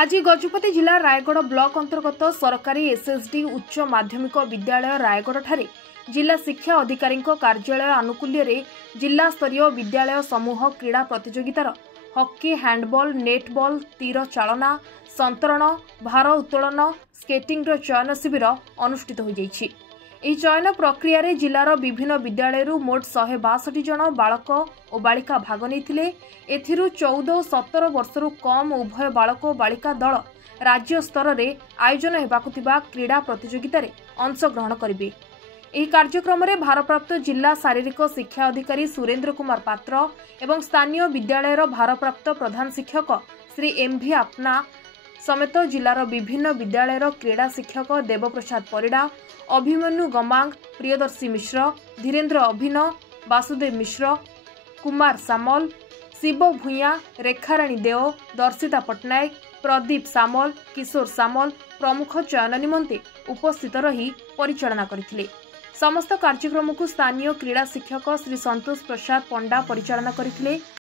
आज गजपति जिला रायगढ़ ब्लॉक अंतर्गत सरकारी एसएसडी उच्च माध्यमिक विद्यालय रायगढ़ ठारे जिला शिक्षा अधिकारी कार्यालय आनुकूल्य रे जिला स्तरीय विद्यालय समूह क्रीड़ा प्रतियोगितार हॉकी, हैंडबॉल, नेटबॉल, तीर चालना, संतरण, भार उत्तोलन, स्केटिंग चयन शिविर अनुष्ठित हो जाइछि। ଏହି ଚୟନ ପ୍ରକ୍ରିୟାରେ ଜିଲ୍ଲାର ବିଭିନ୍ନ ବିଦ୍ୟାଳୟରୁ ମୋଟ 162 ଜଣ ବାଳକ ଓ ବାଳିକା ଭାଗ ନେଇଥିଲେ। ଏଥିରୁ 14 ଓ 17 ବର୍ଷରୁ କମ୍ ଉଭୟ ବାଳକ ଓ ବାଳିକା ଦଳ ରାଜ୍ୟ ସ୍ତରରେ ଆୟୋଜନ ହେବାକୁ ଥିବା କ୍ରୀଡ଼ା ପ୍ରତିଯୋଗିତାରେ ଅଂଶଗ୍ରହଣ କରିବେ। ଏହି କାର୍ଯ୍ୟକ୍ରମରେ ଭାରପ୍ରାପ୍ତ ଜିଲ୍ଲା ଶାରୀରିକ ଶିକ୍ଷା ଅଧିକାରୀ ସୁରେନ୍ଦ୍ର କୁମାର ପାତ୍ର ଏବଂ ସ୍ଥାନୀୟ ବିଦ୍ୟାଳୟର ଭାରପ୍ରାପ୍ତ ପ୍ରଧାନ ଶିକ୍ଷକ ଶ୍ରୀ ଏମ୍ଭି ଆପନା समेत जिलार विभिन्न विद्यालयर क्रीड़ा शिक्षक देवप्रसाद परिडा, अभिमन्यु गमांग, प्रियदर्शी मिश्र, धीरेन्द्र अभिनव, वासुदेव मिश्र, कुमार सामल, शिव भूया, रेखाराणी देव, दर्शिता पट्टनायक, प्रदीप सामल, किशोर सामल प्रमुख चयन निमंते उपस्थित रही परिचालना करथिले। समस्त कार्यक्रम को स्थानीय क्रीड़ा शिक्षक श्री संतोष प्रसाद पंडा परिचालना करथिले।